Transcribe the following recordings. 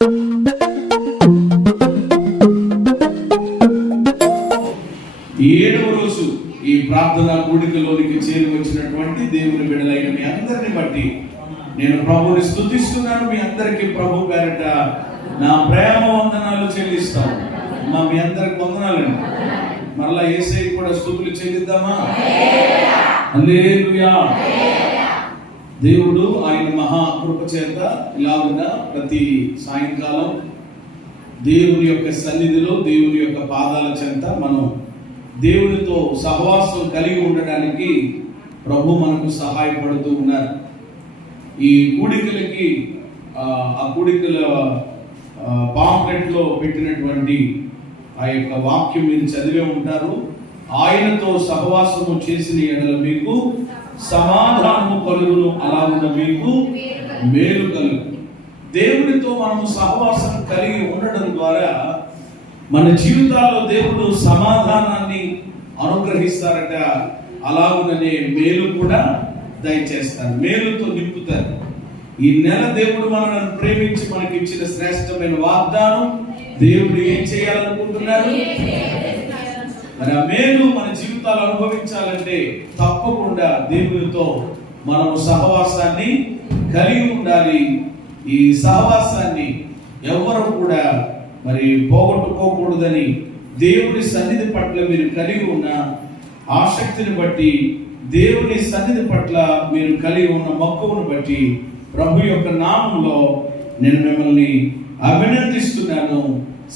ఏడవ రోజు ఈ ప్రార్థన కూడికలోనికి చేరి వచ్చినటువంటి దేవుని బిడ్డలైన మీ అందరిని బట్టి నేను ప్రభువుని స్తుతిస్తున్నాను. మీ అందరికీ ప్రభు పేరట నా ప్రేమ వందనాలు చెల్లిస్తాను. మీ అందరికి వందనాలండి. మరలా యేసయ్యకి కూడా స్తుతులు చెల్లిద్దామా? హల్లెలూయా. దేవుడు ఆయన మహా కృప చేత ఇలాగుగా ప్రతి సాయంకాలం దేవుని యొక్క సన్నిధిలో, దేవుని యొక్క పాదాల చెంత మనం దేవునితో సహవాసం కలిగి ఉండడానికి ప్రభు మనకు సహాయపడుతూ ఉన్నారు. ఈ కూడికలకి ఆ కూడికల పాంప్లెట్లో పెట్టినటువంటి ఆ యొక్క వాక్యం మీరు చదివే ఉంటారు. ఆయనతో సహవాసము చేసిన ఎడల మీకు సమాధానము కలుగును, అలాగున మీకు మేలు కలుగు. దేవునితో మనము సహవాసం కలిగి ఉండడం ద్వారా మన జీవితాల్లో దేవుడు సమాధానాన్ని అనుగ్రహిస్తారట. అలాగుననే మేలు కూడా దయచేస్తారు, మేలుతో నింపుతారు. ఈ నెల దేవుడు మనల్ని ప్రేమించి మనకి ఇచ్చిన శ్రేష్టమైన వాగ్దానం. దేవుడు ఏం చేయాలనుకుంటున్నారు? మరి ఆ మేలు మన జీవితాలు అనుభవించాలంటే తప్పకుండా దేవునితో మనము సహవాసాన్ని కలిగి ఉండాలి. ఈ సహవాసాన్ని ఎవరు కూడా మరి పోగొట్టుకోకూడదని దేవుని సన్నిధి పట్ల మీరు కలిగి ఉన్న ఆసక్తిని బట్టి, దేవుని సన్నిధి పట్ల మీరు కలిగి ఉన్న మక్కువను బట్టి ప్రభు యొక్క నామంలో నేను మిమ్మల్ని అభినందిస్తున్నాను.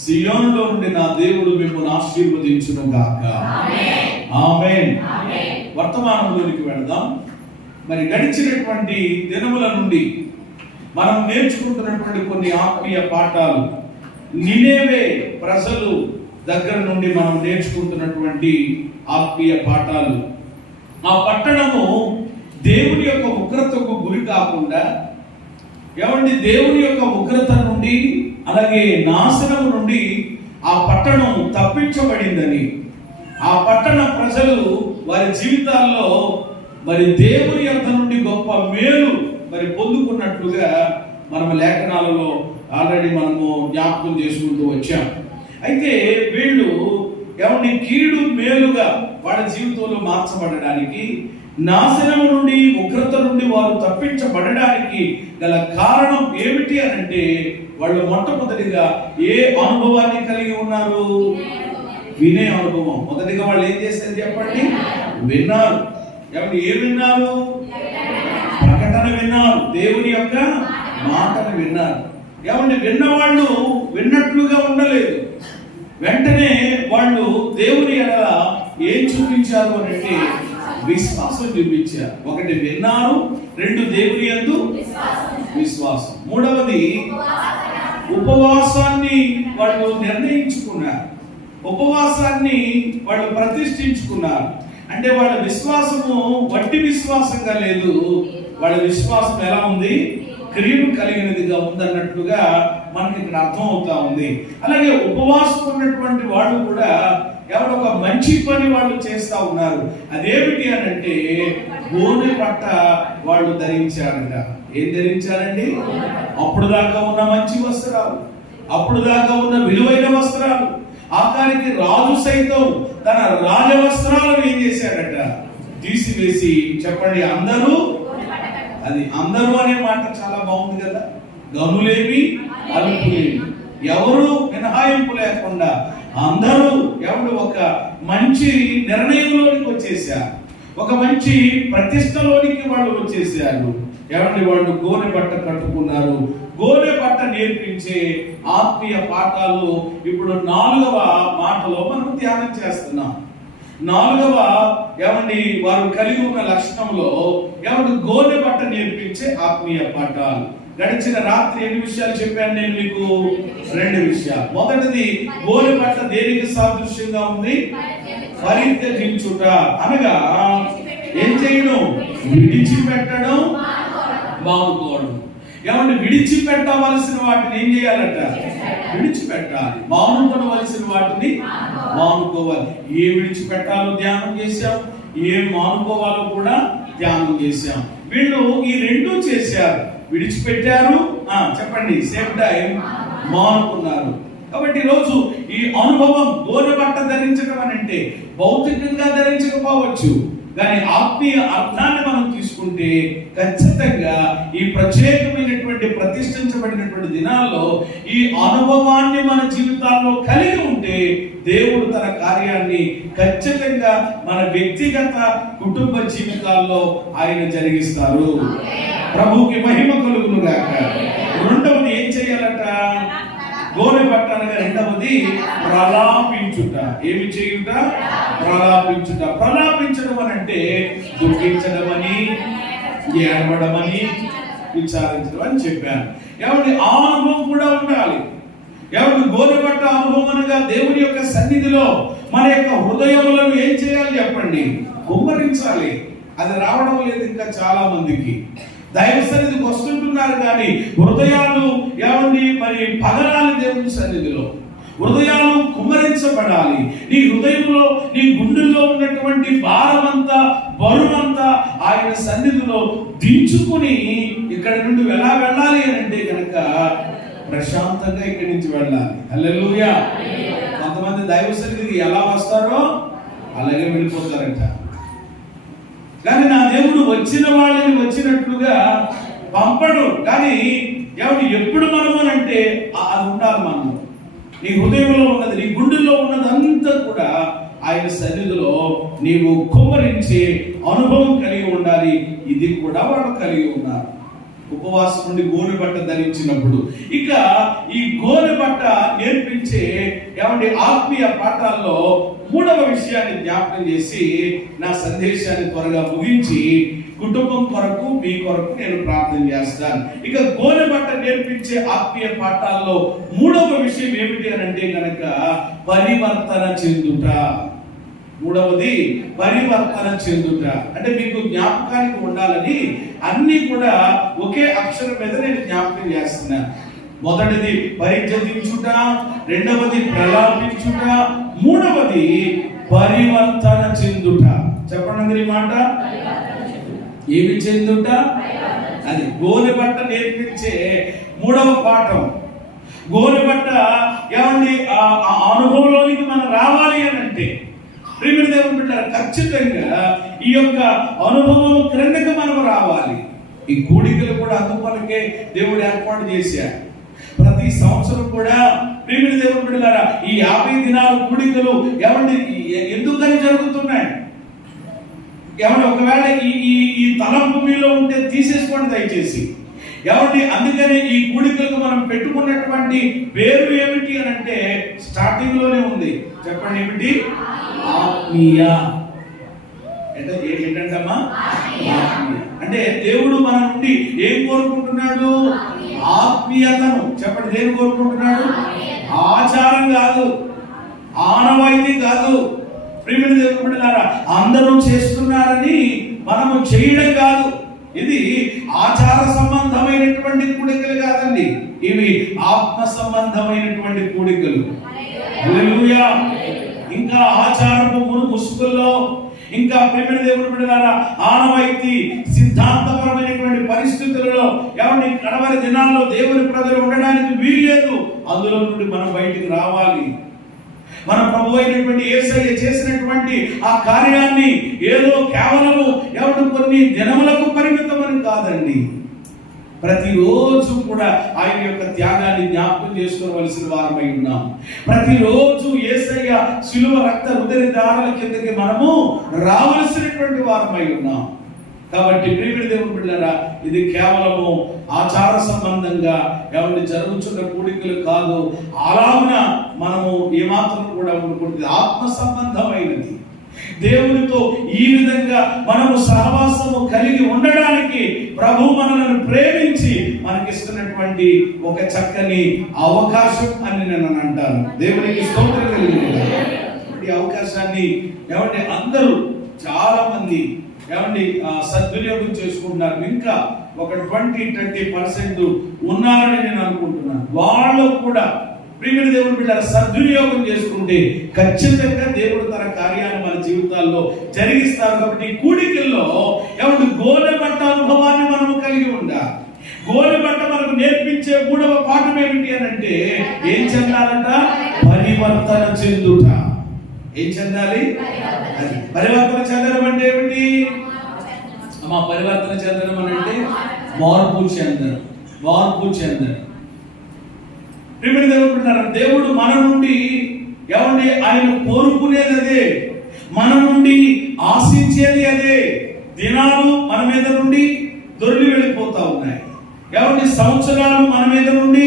సియోనులో నుండి నా దేవుడు మిమ్మల్ని ఆశీర్వదించును గాక. ఆమేన్. వర్తమానంలోనికి వెళదాం. మరి గడిచినటువంటి దినముల నుండి మనం నేర్చుకుంటున్నటువంటి కొన్ని ఆత్మీయ పాఠాలు, నినేవే ప్రజలు దగ్గర నుండి మనం నేర్చుకుంటున్నటువంటి ఆత్మీయ పాఠాలు. ఆ పట్టణము దేవుని యొక్క ఉగ్రతకు గురి కాకుండా, దేవుని యొక్క ఉగ్రత నుండి అలాగే నాశనం నుండి ఆ పట్టణం తప్పించబడిందని, ఆ పట్టణ ప్రజలు వారి జీవితాల్లో మరి దేవుని యొక్క నుండి గొప్ప మేలు మరి పొందుకున్నట్లుగా మనం లేఖనాలలో ఆల్రెడీ మనము జ్ఞాపకం చేసుకుంటూ వచ్చాం. అయితే వీళ్ళు కీడు మేలుగా వాళ్ళ జీవితంలో మార్చబడడానికి, నాశనం నుండి ఉగ్రత నుండి వారు తప్పించబడడానికి గల కారణం ఏమిటి అని అంటే, వాళ్ళు మొట్టమొదటిగా ఏ అనుభవాన్ని కలిగి ఉన్నారు? వినే అనుభవం. మొదటిగా వాళ్ళు ఏం చేశారు చెప్పండి? విన్నారు. ఏం విన్నారు? ప్రకటన విన్నారు. దేవుని యొక్క మాటను విన్నారు. విన్నవాళ్ళు విన్నట్లుగా ఉండలేదు. వెంటనే వాళ్ళు దేవుని ఎడల ఏం చూపించారు అంటే విశ్వాసం చూపించారు. ఒకటి విన్నారు, రెండు దేవుని యందు విశ్వాసం, మూడవది ఉపవాసాన్ని వాళ్ళు నిర్ణయించుకున్నారు. ఉపవాసాన్ని వాళ్ళు ప్రతిష్ఠించుకున్నారు. అంటే వాళ్ళ విశ్వాసము వట్టి విశ్వాసంగా లేదు, వాళ్ళ విశ్వాసం ఎలా ఉంది? క్రియలు కలిగినదిగా ఉందన్నట్లుగా మనకి ఇక్కడ అర్థం అవుతా ఉంది. అలాగే ఉపవాసం ఉన్నటువంటి వాళ్ళు కూడా ఒక మంచి పని వాళ్ళు చేస్తా ఉన్నారు. అదేమిటి అని అంటే గోనె పట్ట వాళ్ళు ధరించారంట. ఏం ధరించారండి? అప్పుడు దాకా ఉన్న మంచి వస్త్రాలు, అప్పుడు దాకా ఉన్న విలువైన వస్త్రాలు. ఆఖరికి రాజు సైతం తన రాజవస్త్రాలను ఏం చేశాడట? తీసివేసి, చెప్పండి, అందరూ. అది అందరూ అనే మాట చాలా బాగుంది కదా. గనులేమి అల్పులేమి, ఎవరు మినహాయింపు లేకుండా అందరూ ఒక మంచి నిర్ణయంలోనికి వచ్చేసారు, ఒక మంచి ప్రతిష్టలోనికి వాళ్ళు వచ్చేసారు. వాళ్ళు గోనె బట్ట కట్టుకున్నారు. గోనె బట్ట నేర్పించే ఆత్మీయ పాఠాలు ఇప్పుడు 4వ మాటలో మనం ధ్యానం చేస్తున్నాం. 4వ వారు కలిగి ఉన్న లక్షణంలో గోనె బట్ట నేర్పించే ఆత్మీయ పాఠాలు. గడిచిన రాత్రి 8 విషయాలు చెప్పాను నేను మీకు. 2 విషయాలు. మొదటిది, గోనె బట్ట దేనికి సాదృశ్యంగా ఉంది? పరిత్యజించుట అనగా ఏం చేయడం? విడిచిపెట్టడం, మానుకోవడం. విడిచిపెట్టవలసిన వాటిని ఏం చేయాలట? విడిచిపెట్టాలి. మానుకోవలసిన వాటిని మానుకోవాలి. ఏ విడిచిపెట్టాలో ధ్యానం చేశాం, ఏం మానుకోవాలో కూడా ధ్యానం చేశాం. వీళ్ళు ఈ 2 చేశారు. విడిచిపెట్టారు, చెప్పండి, సేమ్ టైం మానుకున్నారు. కాబట్టి ఈరోజు ఈ అనుభవం గోనె బట్ట ధరించడం అని అంటే భౌతికంగా ధరించకపోవచ్చు, కానీ ఆత్మీయ అర్థాన్ని మనం తీసుకుంటే ఖచ్చితంగా ఈ ప్రత్యేకమైనటువంటి ప్రతిష్ఠించబడినటువంటి దినాల్లో ఈ అనుభవాన్ని మన జీవితాల్లో కలిగి ఉంటే దేవుడు తన కార్యాన్ని ఖచ్చితంగా మన వ్యక్తిగత కుటుంబ జీవితాల్లో ఆయన జరిగిస్తారు. ప్రభువుకి మహిమ కలుగును గాక. రెండవది ఏం చేయాలట? గోనె బట్ట అనగా రెండవది ప్రలాపించుట. ఏమి చేయుట? ప్రలాపించుట. ప్రలాపించడం అని అంటే దుఃఖించడం అని, ఏడవడం అని, విచారించడం అని చెప్పాను. ఎవరి ఆ అనుభవం కూడా ఉండాలి. ఎవరి గోనె బట్ట అనుభవం అనగా దేవుని యొక్క సన్నిధిలో మన యొక్క హృదయములను ఏం చేయాలి చెప్పండి? కుమ్మరించాలి. అది రావడం లేదు ఇంకా చాలా మందికి. దైవ సన్నిధికి వస్తుంటున్నారు కానీ హృదయాలు ఏమండి మరి పగలాలి. దేవుని సన్నిధిలో హృదయాలు కుమ్మరించబడాలి. నీ హృదయంలో, నీ గుండెల్లో ఉన్నటువంటి భారమంతా, బరువంతా ఆయన సన్నిధిలో దించుకుని ఇక్కడి నుండి ఎలా వెళ్ళాలి అని అంటే కనుక ప్రశాంతంగా ఇక్కడి నుంచి వెళ్ళాలి. హల్లెలూయా. కొంతమంది దైవ సన్నిధికి ఎలా వస్తారో అలాగే వెళ్ళిపోతారంట. కానీ నా దేవుడు వచ్చిన వాళ్ళని వచ్చినట్లుగా పంపడు. కానీ ఎవరు ఎప్పుడు మనము అంటే అది ఉండాలి మనము. నీ హృదయంలో ఉన్నది, నీ గుండెల్లో ఉన్నది అంతా కూడా ఆయన సన్నిధిలో నీవు కుమ్మరించే అనుభవం కలిగి ఉండాలి. ఇది కూడా వాళ్ళు కలిగి ఉన్నారు. ఉపవాసం నుండి గోనె బట్ట ధరించినప్పుడు ఇక ఈ గోనె బట్ట నేర్పించే ఏమంటే ఆత్మీయ పాఠాల్లో మూడవ విషయాన్ని జ్ఞాపకం చేసి నా సందేశాన్ని త్వరగా ముగించి కుటుంబం కొరకు, మీ కొరకు నేను ప్రార్థన చేస్తాను. ఇక గోనె బట్ట నేర్పించే ఆత్మీయ పాఠాల్లో మూడవ విషయం ఏమిటి అని అంటే కనుక పరివర్తన చెందుట. మూడవది పరివర్తన చెందుట. అంటే మీకు జ్ఞాపకానికి ఉండాలని అన్ని కూడా ఒకే అక్షరం మీద నేను జ్ఞాపకం చేస్తున్నాను. మొదటిది పరిత్యజించుట, రెండవది ప్రలాపించుట, మూడవది పరివర్తన చెందుట. చెప్పండి అందరి మాట. ఏమి చెందుట? అది గోనె బట్ట నేర్పించే మూడవ పాఠం. గోనె బట్ట ఏమండి ఆ అనుభవంలోనికి మనం రావాలి అని అంటే ప్రియమైన దేవుని బిడ్డలారా, ఖచ్చితంగా ఈ యొక్క అనుభవం క్రిందకి మనం రావాలి. ఈ కూడికలు కూడా అందుకొనకే దేవుడు ఏర్పాటు చేశారు. ప్రతి సంవత్సరం కూడా ప్రియమైన దేవుని బిడ్డలారా ఈ 50 దినాల కూడికలు ఏమండి ఎందుకని జరుగుతున్నాయి? ఏమంటే ఒకవేళ ఈ తలంపు మీలో ఉంటే తీసేసుకోండి దయచేసి. ఏమంటే అందుకని ఈ కూడికలకు మనం పెట్టుకున్నటువంటి పేరు ఏమిటి అని అంటే స్టార్టింగ్ లోనే ఉంది. చెప్పండి ఏమిటి? ఆత్మీయ. ఏంటంటమ్మా? అంటే దేవుడు మన నుండి ఏం కోరుకుంటున్నాడు? ఆత్మీయతను. చెప్పండి, దేని కోరుకుంటున్నాడు? ఆచారం కాదు, ఆనవాయితీ కాదు. ప్రియమైన దేవుని బిడ్డలారా, అందరూ చేస్తున్నారని మనము చేయడం కాదు. ఇది ఆచార సంబంధమైనటువంటి కూడికలు కాదండి, ఇవి ఆత్మ సంబంధమైనటువంటి కూడికలు. హల్లెలూయా. ఇంకా ఆచారపు ముసుగుల్లో, ఇంకా ప్రియమైన దేవుని బిడ్డలారా ఆనవాయితీ సిద్ధాంతపరమైనటువంటి పరిస్థితులలో ఏమంటే కడవరి దినాల్లో దేవుని ప్రజలు ఉండడానికి వీల్లేదు. అందులో నుండి మనం బయటికి రావాలి. మన ప్రభు అయినటువంటి యేసయ్య చేసినటువంటి ఆ కార్యాన్ని ఏదో కేవలము ఎవరు కొన్ని దినములకు పరిమితమని కాదండి. ప్రతిరోజు కూడా ఆయన యొక్క త్యాగాన్ని జ్ఞాపకం చేసుకోవలసిన వారమై ఉన్నాం. ప్రతిరోజు యేసయ్య శిలువ రక్త రుదరి దారుల కిందకి మనము రావలసినటువంటి వారమై ఉన్నాం. కాబట్టి ప్రియమైన దేవుని బిడ్డలారా, ఇది కేవలము ఆచార సంబంధంగా ఎవరిని జరుగుతున్న కూడికలు కాదు. అలాగున మనము ఏమాత్రం కూడా ఉండకూడదు. ఆత్మ సంబంధమైనది. దేవునితో ఈ విధంగా మనము సహవాసము కలిగి ఉండడానికి ప్రభు మనలను ప్రేమించి మనకిస్తున్నటువంటి ఒక చక్కని అవకాశం అని నేను అంటాను. దేవునికి స్తోత్రం కలిగింది. ఈ అవకాశాన్ని ఏమంటే అందరూ చాలా మంది ఏమండి సద్వినియోగం చేసుకుంటున్నారు. ఇంకా ఒక 20-30% ఉన్నారని నేను అనుకుంటున్నాను. వాళ్ళు కూడా ప్రియమైన దేవుని బిడ్డల సద్వినియోగం చేసుకుంటే ఖచ్చితంగా దేవుడు తన కార్యాన్ని మన జీవితాల్లో జరిగిస్తారు. కాబట్టి కూడికల్లో ఏమంటే గోనె బట్ట అనుభవాన్ని మనము కలిగి ఉండాలి. గోలిబట్ట మనకు నేర్పించే 3వ పాఠం ఏమిటి అని అంటే ఏం చెందాలంట? పరివర్తన చెందుట. ఏం చెందాలి? పరివర్తన చెందడం అంటే ఏమిటి? పరివర్తన చెందడం అని అంటే మార్పు చెందడం. మార్పు చెందడం. దేవుడు మన నుండి ఏమండి ఆయన కోరుకునేది అదే, మన నుండి ఆశించేది అదే. దినాలు మన మీద నుండి దొరికి వెళ్ళిపోతా ఉన్నాయి. ఏమండి సంవత్సరాలు మన మీద నుండి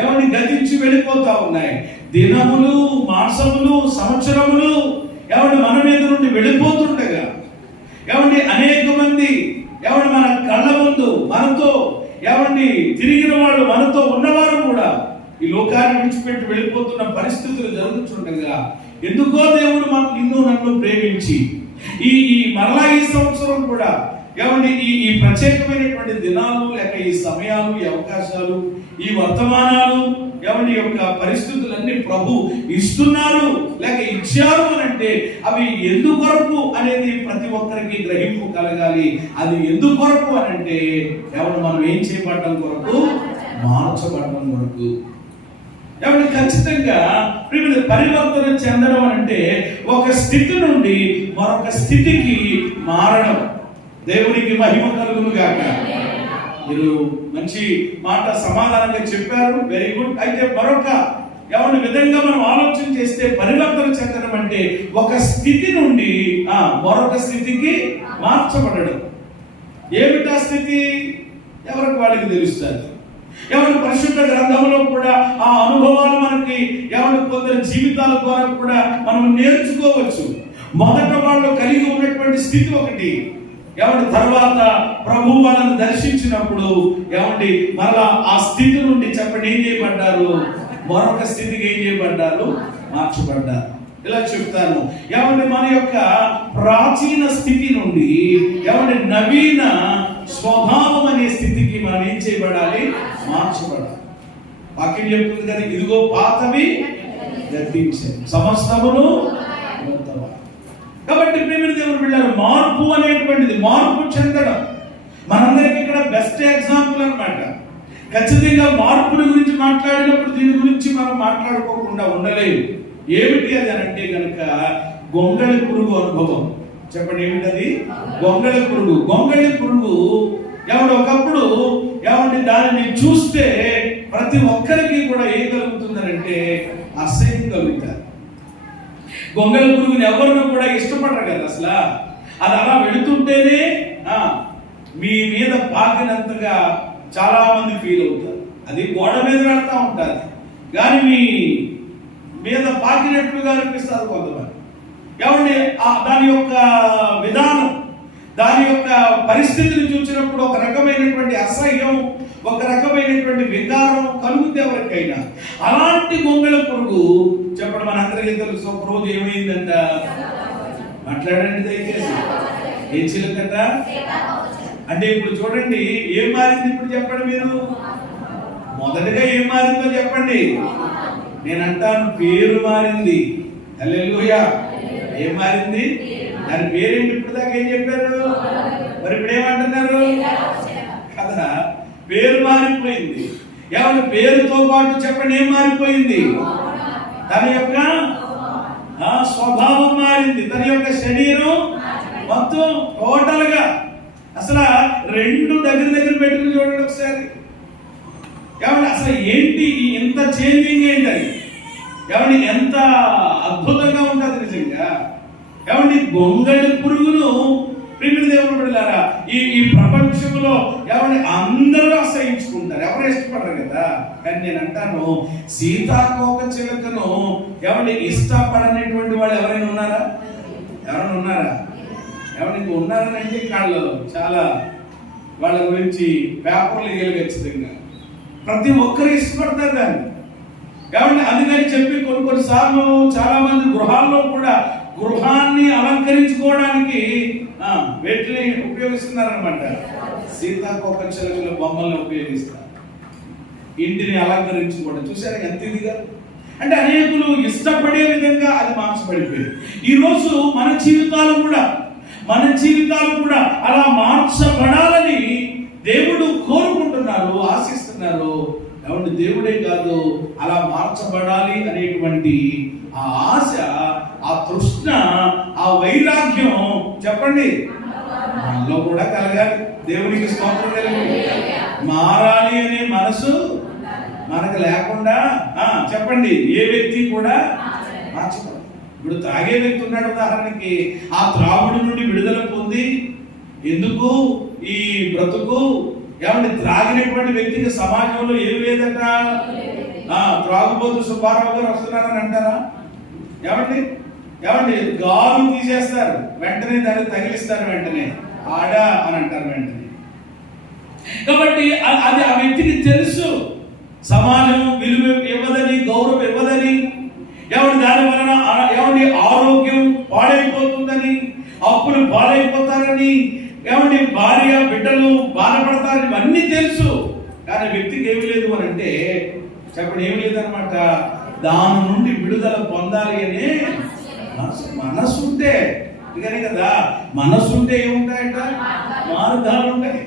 ఏమండి గతించి వెళ్ళిపోతా ఉన్నాయి. దినములు, మాసములు, సంవత్సరములు ఏమండి మన మీద నుండి వెళ్ళిపోతుండగా ఏమండి అనేక మంది ఏమండి మన కళ్ళ ముందు మనతో ఏమండి తిరిగిన వాళ్ళు, మనతో ఉన్నవారు కూడా ఈ లోకాన్ని విడిచిపెట్టి వెళ్ళిపోతున్న పరిస్థితులు జరుగుతుండగా ఎందుకో దేవుడు నిన్ను నన్ను ప్రేమించి ఈ మరలా ఈ సంవత్సరం కూడా ఏమండి ఈ ప్రత్యేకమైనటువంటి దినాలు లేక ఈ సమయాలు, ఈ అవకాశాలు, ఈ వర్తమానాలు ఏమండి యొక్క పరిస్థితులన్నీ ప్రభు ఇస్తున్నారు లేక ఇచ్చారు అని అంటే అవి ఎందుకొరకు అనేది ప్రతి ఒక్కరికి గ్రహింపు కలగాలి. అది ఎందుకొరకు అని అంటే ఏమంటే మనం ఏం చేయబడటం కొరకు? మార్చబడటం కొరకు. ఏమంటే ఖచ్చితంగా పరివర్తన చెందడం అంటే ఒక స్థితి నుండి మరొక స్థితికి మారడం. దేవునికి మహిమ కలుగును గాక. మీరు మంచి మాట సమాధానంగా చెప్పారు, వెరీ గుడ్. అయితే మరొక ఏమన్నా విధంగా మనం ఆలోచన చేస్తే పరివర్తన చెందడం అంటే ఒక స్థితి నుండి మరొక స్థితికి మార్చబడడం. ఏమిటా స్థితి? ఎవరికి వాళ్ళకి తెలుస్తుంది. ఏమన్నా పరిశుద్ధ గ్రంథంలో కూడా ఆ అనుభవాలు మనకి ఏమన్నా కొందరు జీవితాల ద్వారా కూడా మనం నేర్చుకోవచ్చు. మొదట వాళ్ళు కలిగి ఉన్నటువంటి స్థితి ఒకటి, ఏమండి తర్వాత ప్రభు వాళ్ళని దర్శించినప్పుడు ఏమండి మరలా ఆ స్థితి నుండి చెప్పండి ఏం చేయబడ్డారు? మరొక స్థితికి ఏం చేయబడ్డారు? మార్చబడ్డారు. ఇలా చెప్తాను, ఏమండి మన యొక్క ప్రాచీన స్థితి నుండి ఏమండి నవీన స్వభావం అనే స్థితికి మనం ఏం చేయబడాలి? మార్చబడాలి. వాక్యం చెప్తుంది కదా, ఇదిగో పాతవి గతించాయి, సమస్తమును. కాబట్టి ప్రేమ దేవుడు పిల్లలు, మార్పు అనేటువంటిది, మార్పు చెందడం మనందరికి ఇక్కడ బెస్ట్ ఎగ్జాంపుల్ అన్నమాట. ఖచ్చితంగా మార్పుల గురించి మాట్లాడినప్పుడు దీని గురించి మనం మాట్లాడుకోకుండా ఉండలేదు. ఏమిటి అది అంటే కనుక గొంగళి పురుగు అనుభవం. చెప్పండి ఏమిటది? గొంగళి పురుగు. గొంగళి పురుగు ఏమంటే ఒకప్పుడు ఏమంటే దానిని చూస్తే ప్రతి ఒక్కరికి కూడా ఏం కలుగుతుందంటే అసహ్యం కలుగుతారు. గొంగళి పురుగుని ఎవరిని కూడా ఇష్టపడరు కదా అసలు. అది అలా వెళుతుంటేనే మీ మీద పాకినంతగా చాలా మంది ఫీల్ అవుతారు. అది గోడ మీద వెళ్తా ఉంటుంది కానీ మీ మీద పాకినట్లుగా అనిపిస్తారు కొంతమంది. ఏమండి దాని యొక్క విధానం, దాని యొక్క పరిస్థితిని చూసినప్పుడు ఒక రకమైనటువంటి అసహ్యం, ఒక రకమైనటువంటి వికారం కలుగుతుంది ఎవరికైనా. అలాంటి గొంగళి పురుగు చెప్పండి మనందరికీ తెలుసు. ఒక రోజు ఏమైందంట? మాట్లాడండి దయచేసి. ఏం చిలకట అంటే ఇప్పుడు చూడండి ఏం మారింది ఇప్పుడు చెప్పండి మీరు. మొదటగా ఏం మారిందో చెప్పండి. నేను అంటాను పేరు మారింది. హల్లెలూయా. ఏం మారింది? దాని పేరేంటి? ఇప్పుడు దాకా ఏం చెప్పారు? మరి ఇప్పుడు ఏమంటున్నారు కదా? పేరు మారిపోయింది. ఏమన్నా పేరుతో పాటు చెప్పండి ఏం మారిపోయింది? తన యొక్క స్వభావం మారింది, తన యొక్క శరీరం మొత్తం టోటల్ గా. అసలు రెండు దగ్గర పెట్టుకుని చూడండి ఒకసారి. ఏమంటే అసలు ఏంటి ఎంత చేంజింగ్ ఏంటి అది? ఏమంటే ఎంత అద్భుతంగా ఉంటుంది నిజంగా. ఏమంటే గొంగళి పురుగును ప్రియమైన దేవుని బిడ్డలారా ఈ ప్రపంచంలో ఏమంటే అందరూ అసహించుకుంటారు, ఎవరు ఇష్టపడరు కదా. కానీ నేను అంటాను సీతాకోక చిలుకను ఏమంటే ఇష్టపడనటువంటి వాళ్ళు ఎవరైనా ఉన్నారా? ఎవరైనా ఉన్నారా? ఎవరైనా ఉన్నారని అంటే వాళ్ళు చాలా వాళ్ళ గురించి పేపర్లు ఇవ్వాలి. ఖచ్చితంగా ప్రతి ఒక్కరు ఇష్టపడతారు దాన్ని. కాబట్టి అందుకని చెప్పి కొన్నిసార్లు చాలా మంది గృహాల్లో కూడా గృహాన్ని అలంకరించుకోవడానికి వీటిని ఉపయోగిస్తున్నారనమాట. సీతాకోక చిలుకల బొమ్మల్ని ఉపయోగిస్తారు ఇంటిని అలంకరించుకోవడం. చూసారా ఎంత ఇదిగా? అంటే అనేకులు ఇష్టపడే విధంగా అది మార్చబడిపోయింది. ఈరోజు మన జీవితాలు కూడా అలా మార్చబడాలని దేవుడు కోరుకుంటున్నారు, ఆశిస్తున్నారు. కాబట్టి దేవుడే కాదు, అలా మార్చబడాలి అనేటువంటి ఆ ఆశ, ఆ తృష్ణ, ఆ వైరాగ్యం చెప్పండి మనలో కూడా కలగాలి. దేవునికి స్తోత్రం కలగాలి. మారాలి అనే మనసు మనకు లేకుండా చెప్పండి ఏ వ్యక్తి కూడా మార్చబడదు. ఇప్పుడు తాగే వ్యక్తి ఉన్నాడు ఉదాహరణకి, ఆ త్రాగుడు నుండి విడుదల పొంది ఎందుకు ఈ బ్రతుకు ఏమంటే త్రాగినటువంటి వ్యక్తికి సమాజంలో ఏమి లేదట. త్రాగుబోతు సుబ్బారావు గారు వస్తున్నారని అంటారా? ఏమండి గాలు తీసేస్తారు, వెంటనే దాన్ని తగిలిస్తారు, వెంటనే ఆడా అని అంటారు వెంటనే. కాబట్టి అది ఆ వ్యక్తికి తెలుసు సమాజం విలువ ఇవ్వదని, గౌరవం ఇవ్వదని, ఎవరి దాని వలన ఎవరి ఆరోగ్యం పాడైపోతుందని, అప్పులు పాడైపోతారని, ఏమండి భార్య బిడ్డలు బాధపడతారని ఇవన్నీ తెలుసు. కానీ వ్యక్తికి ఏమి లేదు అని అంటే చెప్పండి ఏమి లేదనమాట. దాని నుండి విడుదల పొందాలి అనే మనసు ఉంటే ఇకనే కదా. మనసు ఉంటే ఏముంటాయట? మార్గాలు ఉంటాయి.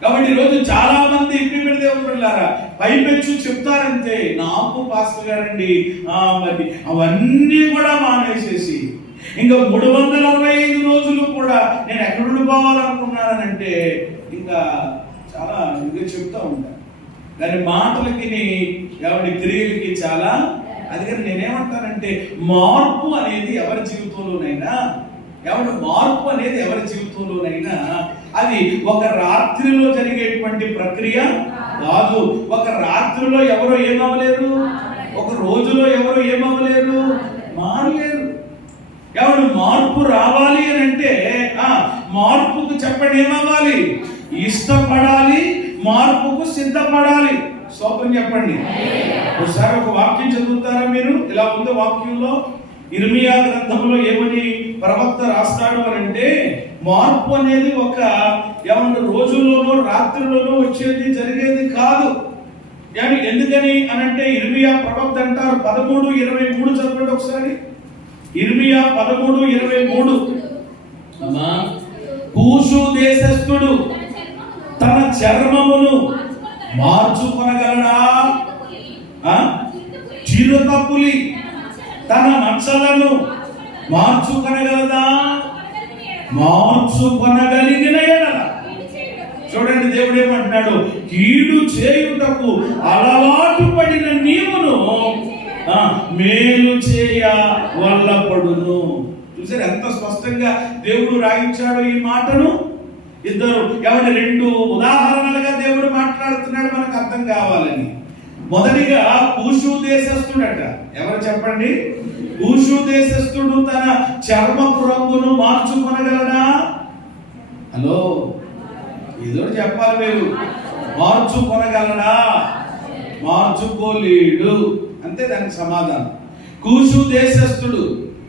కాబట్టి ఈరోజు చాలా మంది ఇప్పుడు దేవుళ్ళారా పైపెచ్చు చెప్తారంతే. నాకు పాస్టర్ గారండి మరి అవన్నీ కూడా మానేసేసి ఇంకా 365 రోజులు కూడా నేను ఎక్కడ ఉండిపోవాలనుకున్నానంటే ఇంకా చాలా ఇంకా చెప్తా ఉంటాను. కానీ మాటలకి ఎవరి క్రియలకి చాలా. అందుకని నేనేమంటానంటే మార్పు అనేది ఎవరి జీవితంలోనైనా మార్పు అనేది ఎవరి జీవితంలోనైనా అది ఒక రాత్రిలో జరిగేటువంటి ప్రక్రియ కాదు. ఒక రాత్రిలో ఎవరో ఏమవ్వలేరు, ఒక రోజులో ఎవరో ఏమవ్వలేరు, మారలేరు. ఎవరు మార్పు రావాలి అని అంటే మార్పుకు చెప్పండి ఏమవ్వాలి? ఇష్టపడాలి, మార్పుకు సిద్ధపడాలి. స్తోత్రం చెప్పండి. ఒకసారి ఒక వాక్యం చదువుతారా మీరు? ఇలా ఉంది వాక్యంలో. ఇర్మియా గ్రంథంలో ఏమని ప్రవక్త రాస్తాడు అని అంటే మార్పు అనేది ఒక రోజుల్లోనో రాత్రిలోనో వచ్చేది జరిగేది కాదు. ఎందుకని అనంటే ఇర్మియా ప్రవక్త అంటారు 13:23 చదవండి ఒకసారి. ఇర్మియా 13:23. కూషు దేశస్థుడు తన చర్మమును మార్చుకొనగలడా? చిరుత పులి తన మచ్చలను మార్చుకొనగలదా? మార్చుకొనగలిగిన ఎడల చూడండి దేవుడు ఏమంటున్నాడు, కీడు చేయుటకు అలవాటు పడిన నీవును మేలు చేయ వల్లపడును. చూసారు ఎంత స్పష్టంగా దేవుడు రాయించాడు ఈ మాటను. ఇద్దరు రెండు ఉదాహరణలుగా దేవుడు మాట్లాడుతున్నాడు మనకు అర్థం కావాలని. మొదటిగా కూషు దేశస్థుడట. ఎవరు చెప్పండి? కూషు దేశస్థుడు తన చర్మపు రంగును మార్చుకొనగలడా? హలో, ఏదో చెప్పాలి మీరు. మార్చుకొనగలడా? మార్చుకోలేడు. అంతే దానికి సమాధానం. కూషు దేశస్థుడు.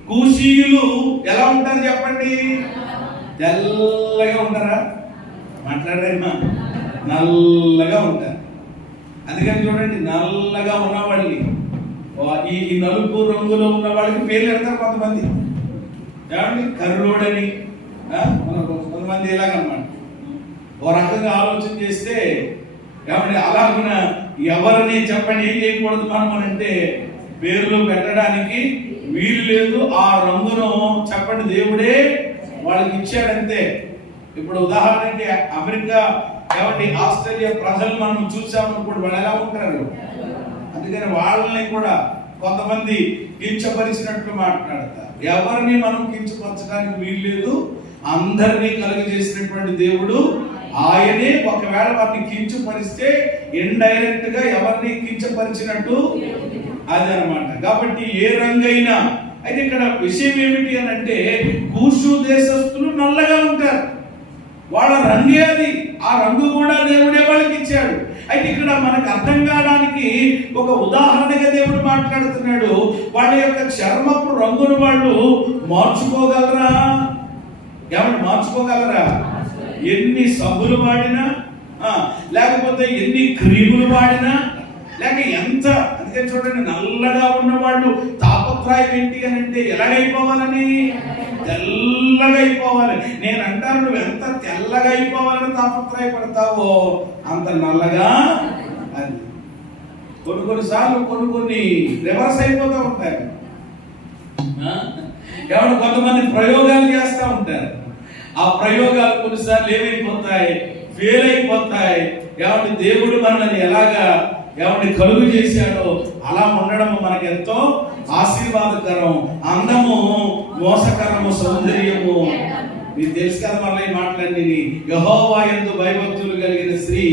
కూషీయులు ఎలా ఉంటారు చెప్పండి? తెల్లగా ఉంటారా? మాట్లాడరేమా? నల్లగా ఉంటారు. అందుకని చూడండి నల్లగా ఉన్నవాళ్ళని ఈ నలుపు రంగులో ఉన్న వాళ్ళకి పేర్లు పెడతారు కొంతమంది. ఏమండి కర్రోడని, కొంతమంది ఇలాగనమాట. ఓ రకంగా ఆలోచన చేస్తే ఏమండి అలాగున ఎవరిని చెప్పండి ఏం చేయకూడదు మనం అంటే పేర్లు పెట్టడానికి వీలు లేదు. ఆ రంగును చెప్పండి దేవుడే వాళ్ళకి ఇచ్చాడంతే. ఇప్పుడు ఉదాహరణకి అమెరికా ఆస్ట్రేలియా ప్రజలు మనం చూసామనుకోండి, వాళ్ళు ఎలా ఉంటారు. అందుకని వాళ్ళని కూడా కొంతమంది కించపరిచినట్లు మాట్లాడతారు. ఎవరిని మనం కించపరచడానికి వీలు లేదు. అందరినీ కలుగజేసినటువంటి దేవుడు ఆయనే. ఒకవేళ వారిని కించపరిస్తే ఇండైరెక్ట్ గా ఎవరిని కించపరిచినట్టు అది అనమాట. కాబట్టి ఏ రంగైనా అయితే ఇక్కడ విషయం ఏమిటి అని అంటే కూషు దేశస్తులు నల్లగా ఉంటారు. వాళ్ళ రంగే అది. ఆ రంగు కూడా దేవుడే వాళ్ళకి ఇచ్చాడు. అయితే ఇక్కడ మనకు అర్థం కావడానికి ఒక ఉదాహరణగా దేవుడు మాట్లాడుతున్నాడు. వాళ్ళ యొక్క చర్మపు రంగును వాళ్ళు మార్చుకోగలరా? ఏమన్నా మార్చుకోగలరా? ఎన్ని సబ్బులు వాడినా, లేకపోతే ఎన్ని క్రీములు వాడినా, లేక ఎంత అందుకని చూడండి నల్లగా ఉన్న వాళ్ళు తాపత్రయం ఏంటి అని అంటే ఎలాగైపోవాలని? తెల్లగా అయిపోవాలి. నేను అంటాను, నువ్వు ఎంత తెల్లగా అయిపోవాలని తాపత్రయపడతావో అంత నల్లగా అది. కొన్నిసార్లు కొన్ని రివర్స్ అయిపోతూ ఉంటారు. ఎవరు కొంతమంది ప్రయోగాలు చేస్తూ ఉంటారు. ఆ ప్రయోగాలు కొన్నిసార్లు ఏమైపోతాయి? ఫెయిల్ అయిపోతాయి. ఎవరి దేవుడు మనల్ని ఎలాగా ఎవరిని కలుగు చేశాడో అలా ఉండడం మనకు ఎంతో ఆశీర్వాదకరం. అందము మోసకరము, సౌందర్యము. మీకు తెలుసు కదా మళ్ళీ ఈ మాటలన్నీ. యెహోవా యందు భయభక్తులు కలిగిన స్త్రీ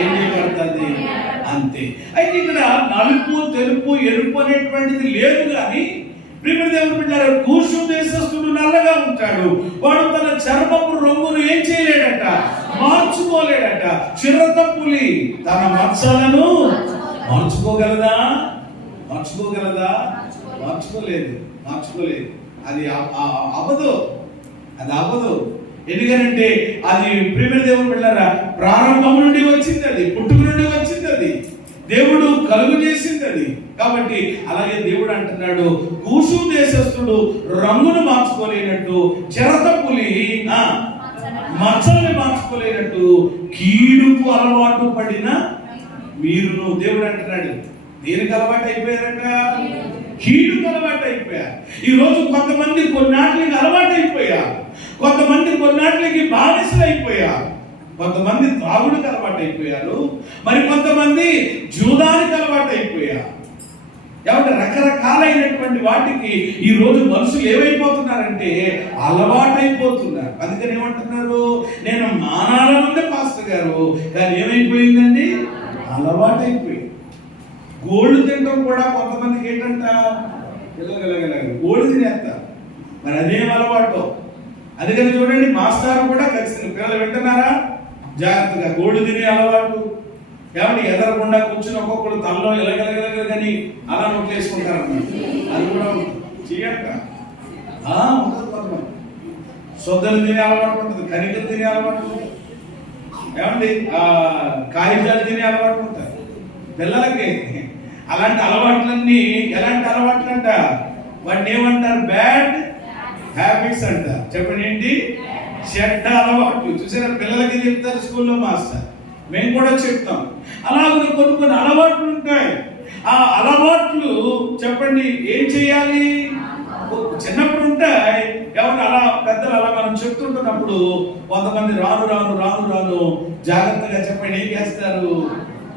ఏం చేయబడుతుంది అంతే. అయితే ఇక్కడ నలుపు, తెలుపు, ఎరుపు అనేటువంటిది లేదు. కానీ ప్రియమైన దేవుని బిడ్డలారా, కూషు దేశస్థుడు నల్లగా ఉంటాడు. వాడు తన చర్మపు రంగును ఏం చేయలేడట? మార్చుకోలేడట. చిరత పులి తన మచ్చలను మార్చుకోగలదా? మార్చుకోలేదు. అది అవ్వదు. ఎందుకనంటే అది ప్రియమైన దేవుని బిడ్డలారా, ప్రారంభం నుండి వచ్చింది, అది పుట్టుక నుండి వచ్చింది, అది దేవుడు కలుగు చేసింది అది. కాబట్టి అలాగే దేవుడు అంటున్నాడు, కూషు దేశస్థుడు రంగును మార్చుకోలేనట్టు, చిరత పులి మచ్చల్ని మార్చుకోలేనట్టు, కీడుకు అలవాటు పడిన మీరును. దేవుడు అంటున్నాడు, దేనికి అలవాటు అయిపోయారట? కీడుకు అలవాటు అయిపోయారు. ఈ రోజు కొంతమంది కొన్నాట్లకి అలవాటు అయిపోయారు. కొంతమంది కొన్నాట్లకి బానిసలు అయిపోయారు. కొంతమంది తాగుడికి అలవాటు అయిపోయారు. మరి కొంతమంది జూదానికి అలవాటు అయిపోయారు. కాబట్టి రకరకాలైనటువంటి వాటికి ఈ రోజు మనుషులు ఏమైపోతున్నారంటే అలవాటైపోతున్నారు. అందుకని ఏమంటున్నారు? నేను మానాలనుండే పాస్టర్ గారు, కానీ ఏమైపోయిందండి? అలవాటైపోయింది. గోల్డ్ తినడం కూడా కొంతమందికి ఏంటంట? గోల్డ్ తినేస్తారు. మరి అదేం అలవాటు? అందుకని చూడండి, మాస్టర్ కూడా ఖచ్చితంగా పిల్లలు వింటున్నారా? జాగ్రత్తగా గోల్డ్ తినే అలవాటు. ఏమంటే ఎదరకుండా కూర్చుని ఒక్కొక్కరు తలలో ఎలగలగలని అలా నోట్లేసుకుంటారన్నమాట. అది కూడా చేయక ఉంటుంది. సొద్దలు తినే అలవాటు ఉంటుంది, కనికలు తినే అలవాటు, ఏమండి కాగితాలు తినే అలవాటు ఉంటుంది పిల్లలకి. అలాంటి అలవాట్లన్నీ ఎలాంటి అలవాట్లు అంట? వాటిని ఏమంటారు? బ్యాడ్ హ్యాబిట్స్ అంట. చెప్పండి ఏంటి? చెడ్డ అలవాట్లు. చూసారా, పిల్లలకి చెప్తారు స్కూల్లో మాస్టర్, మేము కూడా చెప్తాం. అలాగే కొన్ని అలవాట్లు ఉంటాయి. ఆ అలవాట్లు చెప్పండి ఏం చేయాలి? చిన్నప్పుడు ఉంటాయి. ఎవరు అలా పెద్దలు అలా మనం చెప్తుంటున్నప్పుడు కొంతమంది రాను జాగ్రత్తగా చెప్పండి ఏం చేస్తారు?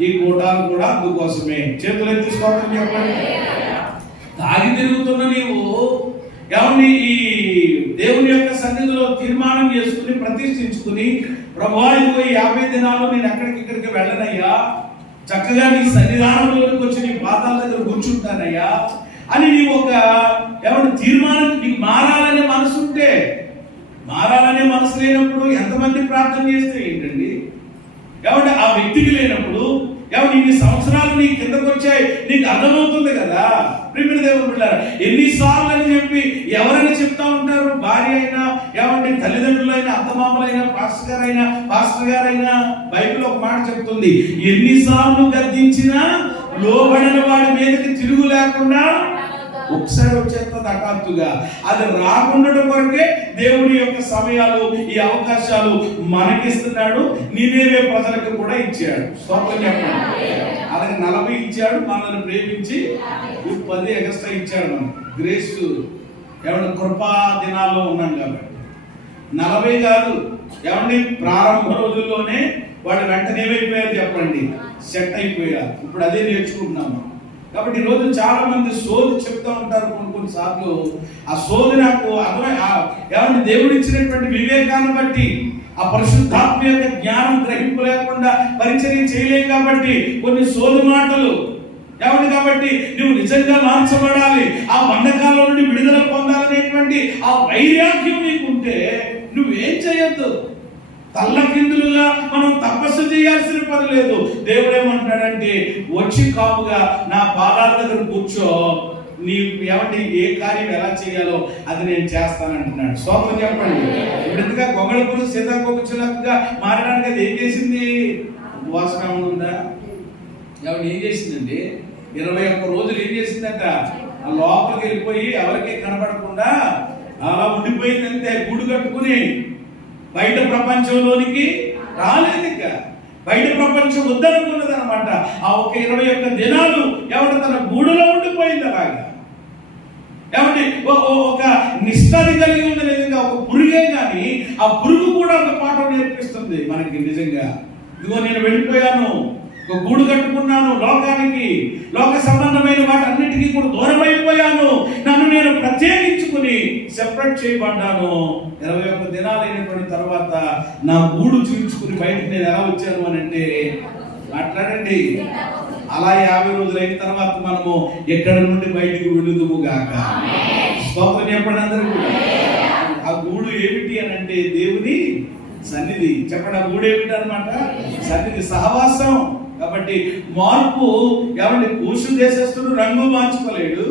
ఈ కూటాలు కూడా అందుకోసమే. చేతులు ఎత్తిసుకోవడం చెప్పండి. తాగి తిరుగుతున్న నీవు ఎవరిని ఈ దేవుని యొక్క సన్నిధిలో తీర్మానం చేసుకుని ప్రతిష్ఠించుకుని, ప్రభువా ఇదిగో 50 దినాలు నేను ఇక్కడికి వెళ్ళనయ్యా, చక్కగా నీ సన్నిధానంలోకి వచ్చి నీ పాదాల దగ్గర కూర్చుంటానయ్యా అని నీవు ఒక ఎవరి తీర్మానం, నీకు మారాలనే మనసు ఉంటే, మారాలనే మనసు లేనప్పుడు ఎంతమంది ప్రార్థన చేస్తే ఏంటండి? ఎవరి ఆ వ్యక్తికి లేనప్పుడు ఎవరు ఇన్ని సంవత్సరాలు నీ కిందకు వచ్చాయి నీకు అర్థమవుతుంది కదా. ప్రియమైన దేవుని బిడ్డలారా, ఎన్నిసార్లు అని చెప్పి ఎవరైనా చెప్తా ఉంటారు. భార్య అయినా, ఏమంటే తల్లిదండ్రులైనా, అత్తమామలైనా, పాస్టర్ గారైనా బైబిల్ ఒక మాట చెప్తుంది, ఎన్నిసార్లు గద్దించినా లోబడిన వాడి మీదకి తిరుగు లేకుండా ఒకసారి వచ్చేస్తుంది హఠాత్తుగా. అది రాకుండా కొరకే దేవుడి యొక్క సమయాలు, ఈ అవకాశాలు మనకిస్తున్నాడు. నినేవే ప్రజలకు కూడా ఇచ్చాడు. స్తోత్రం చెప్పండి. అలాగే 40 ఇచ్చాడు, మనల్ని ప్రేమించి 10 ఎక్స్ట్రా ఇచ్చాడు. మనం గ్రేస్ ఏమన్నా కృపా దినాల్లో ఉన్నాం కాబట్టి 40 కాదు. ఏమండి ప్రారంభ రోజుల్లోనే వాడు వెంటనే ఏమైపోయారు చెప్పండి? సెట్ అయిపోయారు. ఇప్పుడు అదే నేర్చుకుంటున్నాము. కాబట్టి ఈరోజు చాలా మంది సోది చెప్తూ ఉంటారు. కొన్నిసార్లు ఆ సోది నాకు ఏమంటే దేవుడు ఇచ్చినటువంటి వివేకాన్ని బట్టి, ఆ పరిశుద్ధాత్మ యొక్క జ్ఞానం గ్రహింపు లేకుండా పరిచర్య చేయలేం కాబట్టి కొన్ని సోది మాటలు ఏమండి. కాబట్టి నువ్వు నిజంగా మార్చబడాలి, ఆ బంధకాల నుండి విడుదల పొందాలనేటువంటి ఆ వైరాగ్యం నీకుంటే నువ్వేం చేయొద్దు. తల్లకిందులుగా మనం తపస్సు చేయాల్సిన పని లేదు. దేవుడు ఏమంటాడంటే, వచ్చి కాముగా నా పాదాల దగ్గర కూర్చో, నీ ఏమంటే ఏ కార్యం ఎలా చేయాలో అది నేను చేస్తానంటున్నాడు. స్తోత్రం చెప్పండి. ఇప్పుడుగా గొంగళపురు సీతాకోకచిలకగా మారడానికి అది ఏం చేసింది? ఉపవాసం ఉందా? ఏమంటే ఏం చేసిందండి? 21 రోజులు ఏం చేసిందట? లోపలికి వెళ్ళిపోయి ఎవరికి కనబడకుండా అలా ఉండిపోయింది అంతే. గూడు కట్టుకుని బయట ప్రపంచంలోనికి రాలేదు. ఇంకా బయట ప్రపంచం వద్దనుకున్నది అనమాట. ఆ ఒక 21 దినాలు ఎవడు తన గూడులో ఉండిపోయింది. అలాగా ఏమంటే ఒక నిష్ఠని కలిగి ఉంది. నిజంగా ఒక పురుగే కానీ ఆ పురుగు కూడా ఒక పాఠం నేర్పిస్తుంది మనకి. నిజంగా ఇదిగో నేను వెళ్ళిపోయాను, ఒక గూడు కట్టుకున్నాను, లోకానికి లోక సంబంధమైన వాటన్నిటికీ కూడా దూరం అయిపోయాను, నన్ను నేను ప్రత్యేకించుకుని సెపరేట్ చేయబడ్డాను. 21 దినాలు అయినటువంటి తర్వాత నా గూడు చీల్చుకుని బయటకు నేను ఎలా వచ్చాను అని అంటే, మాట్లాడండి. అలా 50 రోజులు అయిన తర్వాత మనము ఎక్కడ నుండి బయటికి విడుదుము గాక. స్తోత్రం చెప్పండి అందరూ కూడా. ఆ గూడు ఏమిటి అని అంటే దేవుని సన్నిధి. చెప్పండి, ఆ గూడు ఏమిటి అన్నమాట? సన్నిధి, సహవాసం. కాబట్టి మార్పు ఎవరిని కూసు దేశస్తుడు రంగు మార్చుకోలేడు,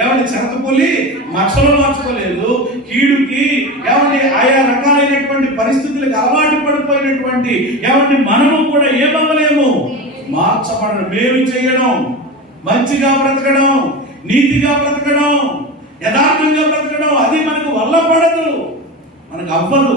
ఎవరిని చెరతపొలి మచ్చలు మార్చుకోలేదు, కీడుకి ఎవరిని ఆయా రకాలైనటువంటి పరిస్థితులకు అలవాటు పడిపోయినటువంటి ఎవరిని మనము కూడా ఏమవ్వలేము, మార్చబడడం, మేలు చేయడం, మంచిగా బ్రతకడం, నీతిగా బ్రతకడం, యథార్థంగా బ్రతకడం అది మనకు వల్ల పడదు, మనకు అవ్వదు.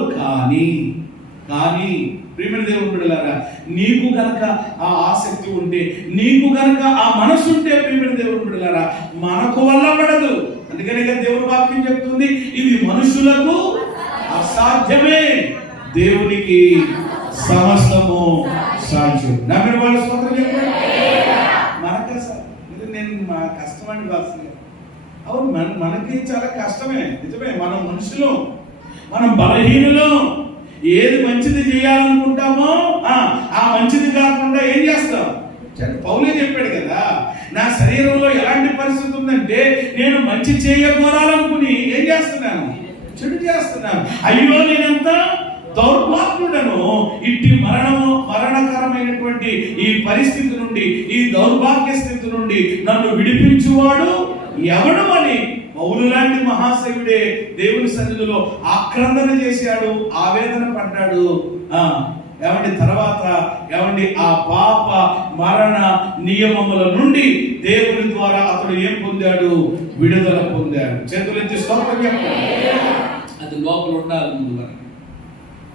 కానీ ప్రియమైన దేవుని బిడ్డలారా, నీకు గనక ఆ ఆసక్తి ఉంటే, నీకు గనక ఆ మనసు ఉంటే ప్రియమైన దేవుని బిడ్డలారా, మనకు వల్ల పడదు. అందుకనే దేవుని వాక్యం చెప్తుంది, ఇది మనుషులకు అసాధ్యమే, దేవునికి సమస్తము సాధ్యం. నమ్మిన వాళ్ళ స్తోత్రం చెప్పండి. మనక నేను మా కష్టమని భాష అవును, మనకి చాలా కష్టమే, నిజమే. మనం మనుషులు, మనం బలహీనులు. ఏది మంచిది చేయాలనుకుంటామో ఆ మంచిది కాకుండా ఏం చేస్తాం? పౌలే చెప్పాడు కదా, నా శరీరంలో ఎలాంటి పరిస్థితి ఉందంటే నేను మంచి చేయకూరాలనుకుని ఏం చేస్తున్నాను? చెడు చేస్తున్నాను. అయ్యో నేనెంత దౌర్భాగ్యుడను, ఇట్టి మరణకరమైనటువంటి ఈ పరిస్థితి నుండి, ఈ దౌర్భాగ్య స్థితి నుండి నన్ను విడిపించువాడు ఎవడు అని పౌలు లాంటి మహాశయుడే దేవుని సన్నిధిలో ఆక్రందన చేశాడు, ఆవేదన పడ్డాడు. ఏమండి తర్వాత ఏమండి ఆ పాప మరణ నియమముల నుండి దేవుని ద్వారా అతడు ఏం పొందాడు? విడుదల పొందాడు. చేతులెత్తి స్తోత్రం చెప్పండి. అది లోపల ఉండాలి. ముందు మనకి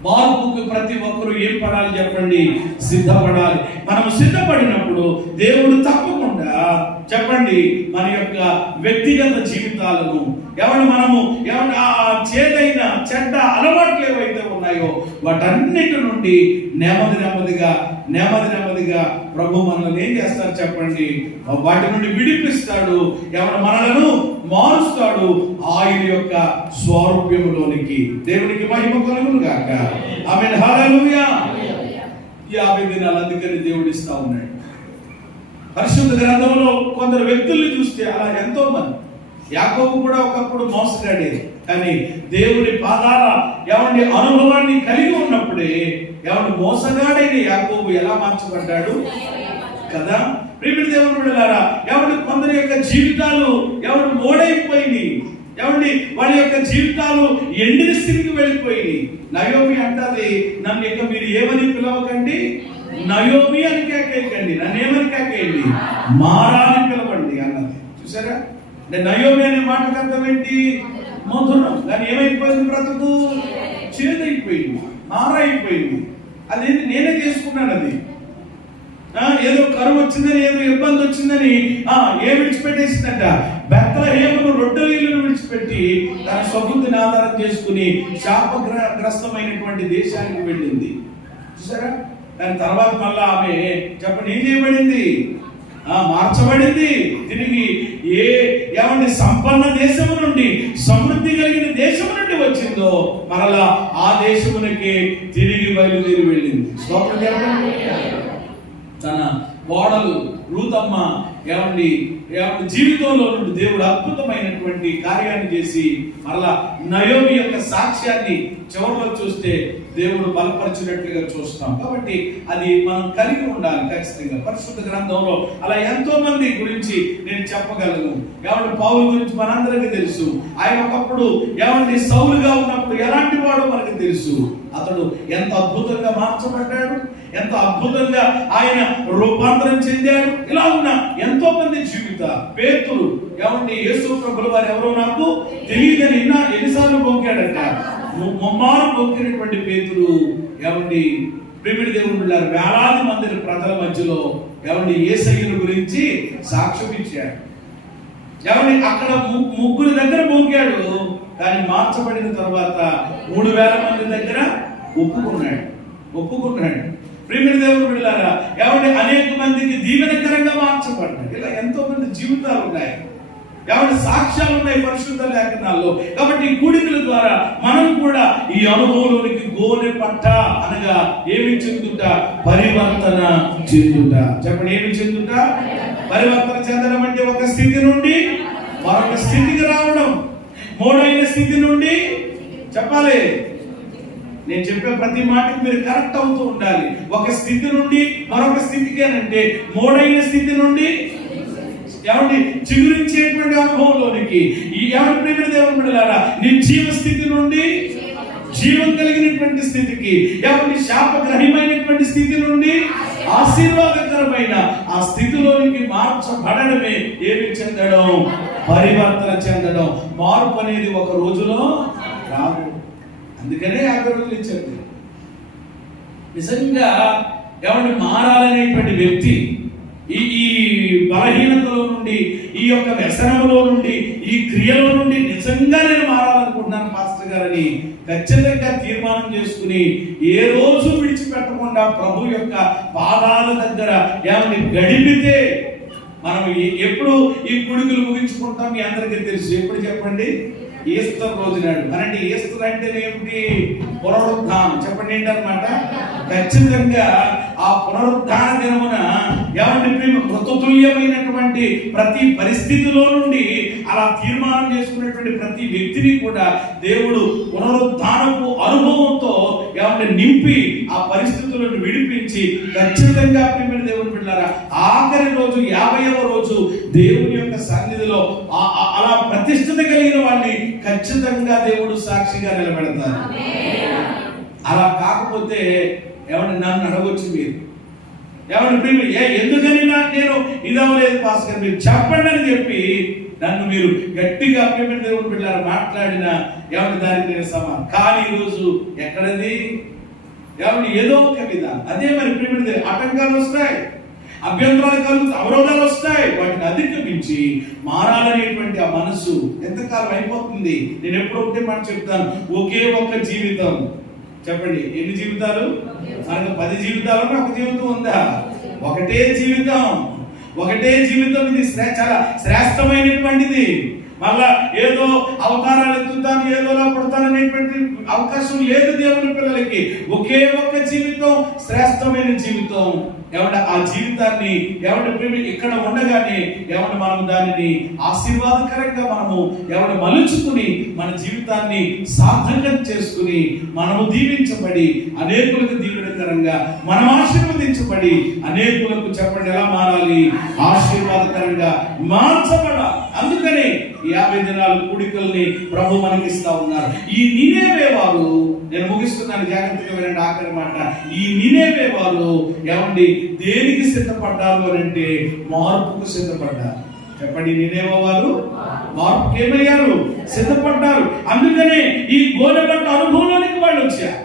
మార్పుకు ప్రతి ఒక్కరు ఏం పడాలి చెప్పండి? సిద్ధపడాలి. మనం సిద్ధపడినప్పుడు దేవుడు తప్పకుండా చెప్పండి మన యొక్క వ్యక్తిగత జీవితాలను మనము ఆ చేదైన చెడ్డ అలవాట్లు ఏవైతే ఉన్నాయో వాటన్నిటి నుండి నెమ్మదిగా ప్రభు మనల్ని ఏం చేస్తారు చెప్పండి? వాటి నుండి విడిపిస్తాడు. మనలను మారుస్తాడు ఆయన యొక్క స్వరూప్యములోనికి. దేవునికి మహిమ కలుగును గాక. ఆమేన్, హల్లెలూయా. 50 దినాలు అందుకని దేవుడు ఇస్తా ఉన్నాడు. పరిశుద్ధ గ్రంథంలో కొందరు వ్యక్తుల్ని చూస్తే అలా ఎంతో మంది. యాకోబు కూడా ఒకప్పుడు మోసగాడే, కానీ దేవుని పాదాల అనుభవాన్ని కలిగి ఉన్నప్పుడే మోసగాడైన యాకోబు ఎలా మార్చబడ్డాడు కదా. ప్రియమైన దేవుని బిడ్డలారా, కొందరి యొక్క జీవితాలు మోడైపోయింది, వాళ్ళ యొక్క జీవితాలు ఎండిన స్థితికి వెళ్ళిపోయింది. నయోమి అంటది, నన్ను ఇక మీరు ఏమని పిలవకండి, నయోమి అని కేకేయండి, నన్ను ఏమని కేకేయండి, మారా అని పిలవండి అన్నది. చూసారా? అంటే నయోమి అనే మాటకు అర్థం ఏంటి? మధురం. కానీ ఏమైపోయింది? బ్రతుకు చేదైపోయింది, మారైపోయింది. అది నేనే చేసుకున్నాను. అది ఏదో కరువు వచ్చిందని, ఏదో ఇబ్బంది వచ్చిందని ఏం విడిచిపెట్టేసిందంట? బెత్లెహేమును రొట్టెలను విడిచిపెట్టి తన సొంతని ఆధారం చేసుకుని శాపగ్రస్తమైనటువంటి దేశానికి వెళ్ళింది. చూసారా? దాని తర్వాత మళ్ళా ఆమె చెప్పండి ఏం చేయబడింది? మార్చబడింది. తిరిగి సంపన్న దేశము నుండి, సమృద్ధి కలిగిన దేశము నుండి వచ్చిందో మరలా ఆ దేశమునికి తిరిగి బయలుదేరి వెళ్ళింది. స్తోత్రం చెప్పండి. తన కోడలు రూతమ్మ జీవితంలో నుండి దేవుడు అద్భుతమైనటువంటి కార్యాన్ని చేసి మరలా నయోమి యొక్క సాక్ష్యాన్ని చివరిలో చూస్తే దేవుడు బలపరిచినట్లుగా చూస్తాం. కాబట్టి అది మనం కలిగి ఉండాలి ఖచ్చితంగా. పరిశుద్ధ గ్రంథంలో అలా ఎంతో మంది గురించి నేను చెప్పగలను. ఎవరి పౌలు గురించి మనందరికీ తెలుసు. ఆయన ఒకప్పుడు ఎవరిని సౌలుగా ఉన్నప్పుడు ఎలాంటి వాడో మనకు తెలుసు. అతడు ఎంత అద్భుతంగా మార్చబడ్డాడు, ఎంత అద్భుతంగా ఆయన రూపాంతరం చెందాడు. ఇలా ఉన్న ఎంతో మంది జీవిత పేతురు ఎవరిని యేసు ప్రభుల వారు ఎవరో నాకు తెలియదని ఎన్నిసార్లు పొంకాడట. ముమ్మారు పొంకినటువంటి పేతురు ఎవరిని ప్రేమిడి దేవుడు వేలాది మంది ప్రజల మధ్యలో ఎవరిని యేసయ్య గురించి సాక్ష్యం ఇచ్చాడు. ఎవరిని అక్కడ ముగ్గురు దగ్గర పొంకాడు, కానీ మార్చబడిన తర్వాత 3000 మంది దగ్గర ఒప్పుకున్నాడు. ప్రేమిడి దేవుడు బిడ్డలారా, ఎవరిని అనేక మందికి దీవెనకరంగా మార్చబడ్డాడు. ఇలా ఎంతో మంది జీవితాలు ఉన్నాయి, ఎవరి సాక్ష్యాలు ఉన్నాయి పరిశుద్ధ లేఖనాల్లో. కాబట్టి ఈ కూడికల ద్వారా మనం కూడా ఈ అనుభవంలోనికి గోనె పట్ట అనగా ఏమి చెందుట? పరివర్తన చెందుట. చెప్పండి, ఏమి చెందుట? పరివర్తన చెందడం అంటే ఒక స్థితి నుండి మరొక స్థితికి రావడం, మూడైన స్థితి నుండి చెప్పాలి. నేను చెప్పే ప్రతి మాటకి మీరు కరెక్ట్ అవుతూ ఉండాలి. ఒక స్థితి నుండి మరొక స్థితికి అంటే మూడైన స్థితి నుండి ఎవరిని చిగురించేటువంటి అనుభవంలోనికి ఈ ఎవరి ప్రేమ దేవుని బిడ్డలారా నిర్జీవ స్థితి నుండి జీవం కలిగినటువంటి స్థితికి, ఎవరిని శాపగ్రహమైనటువంటి స్థితి నుండి ఆశీర్వాదకరమైన ఆ స్థితిలోనికి మార్చబడడమే ఏమి చెందడం? పరివర్తన చెందడం. మార్పు అనేది ఒక రోజులో రాదు. అందుకనే 50 రోజులు ఇచ్చారు. నిజంగా ఎవరిని మారాలనేటువంటి వ్యక్తి ఈ బలహీనతలో నుండి, ఈ యొక్క వ్యసనంలో నుండి, ఈ క్రియలో నుండి నిజంగా నేను మారాలనుకుంటున్నాను పాస్టర్ గారని ఖచ్చితంగా తీర్మానం చేసుకుని ఏ రోజు విడిచిపెట్టకుండా ప్రభు యొక్క పాదాల దగ్గర ఏమని గడిపితే మనం ఎప్పుడు ఈ కుడుకులు ముగించుకుంటాం మీ అందరికీ తెలుసు. ఎప్పుడు చెప్పండి? ఈస్టర్ రోజు నాడు. అంటే ఈస్టర్ అంటే ఏమిటి? పునరుద్ధానం. చెప్పండి ఏంటన్నమాట? ఖచ్చితంగా ఆ పునరుద్ధాన దినమున ఎవరిని మృతతుల్యమైనటువంటి ప్రతి పరిస్థితిలో నుండి అలా తీర్మానం చేసుకున్నటువంటి ప్రతి వ్యక్తిని కూడా దేవుడు పునరుద్ధానపు అనుభవంతో ఎవరిని నింపి ఆ పరిస్థితులను విడిపించి ఖచ్చితంగా ప్రియమైన దేవుని బిడ్డలారా ఆఖరి రోజు 50వ రోజు దేవుని యొక్క సన్నిధిలో అలా ప్రతిష్ఠత కలిగిన వాళ్ళని ఖచ్చితంగా దేవుడు సాక్షిగా నిలబెడతారు. అలా కాకపోతే ఎవరిని నన్ను అడగొచ్చు మీరు, ఎవరిని ప్రేమ ఎందుకని నేను ఇదవలేదు పాస్టర్ మీరు చెప్పండి అని చెప్పి నన్ను మీరు గట్టిగా ప్రేమ దేవుని బిడ్డలారా మాట్లాడిన ఎవరి దానికి నేను సమానం. కానీ ఈరోజు ఎక్కడది? ఎవరిని ఏదో ఒక విధానం అదే మరి ప్రేమ ఆటంకాలు వస్తాయి, అభ్యంతరాలు కలుగుతాయి, అవరోధాలు వస్తాయి. వాటిని అధిగమించి మారాలనేటువంటి ఆ మనసు ఎంతకాలం అయిపోతుంది? నేను ఎప్పుడు ఒకటే మాట చెప్తాను, ఒకే ఒక్క జీవితం. చెప్పండి, ఎన్ని జీవితాలు? మనకు 10 జీవితాలు ఒక జీవితం ఉందా? ఒకటే జీవితం. ఒకటే జీవితం. ఇది చాలా శ్రేష్టమైనటువంటిది. మళ్ళా ఏదో అవతారాలు ఎత్తుతాను, ఏదోలా పడతాననేటువంటి అవకాశం లేదు దేవుని పిల్లలకి. ఒకే ఒక్క జీవితం, శ్రేష్టమైన జీవితం. ఎవరి ఆ జీవితాన్ని ఎవరి ప్రేమ ఇక్కడ ఉండగానే ఎవరి మనం దానిని ఆశీర్వాదకరంగా మనము ఎవరి మలుచుకుని మన జీవితాన్ని సార్థకం చేసుకుని మనము దీవించబడి అనేకులకు దీవెనకరంగా మనం ఆశీర్వదించబడి అనేకులకు చెప్పండి ఎలా మారాలి? ఆశీర్వాదకరంగా మార్చబడాలి. అందుకని 50 దినాల కూడికల్ని ప్రభు మనకిస్తా ఉన్నారు. ఈ నినేవే వారు, నేను ముగిస్తున్నాను జాగ్రత్తగా వినండి ఆఖరి మాట. ఈ నినేవే వారు ఏమండి దేనికి సిద్ధపడ్డారు అని అంటే మార్పుకు సిద్ధపడ్డారు. చెప్పండి, నినేవే వారు మార్పుకి ఏమయ్యారు? సిద్ధపడ్డారు. అందుకనే ఈ గోనెపట్ట అనుభవంలోనికి వాళ్ళు వచ్చారు.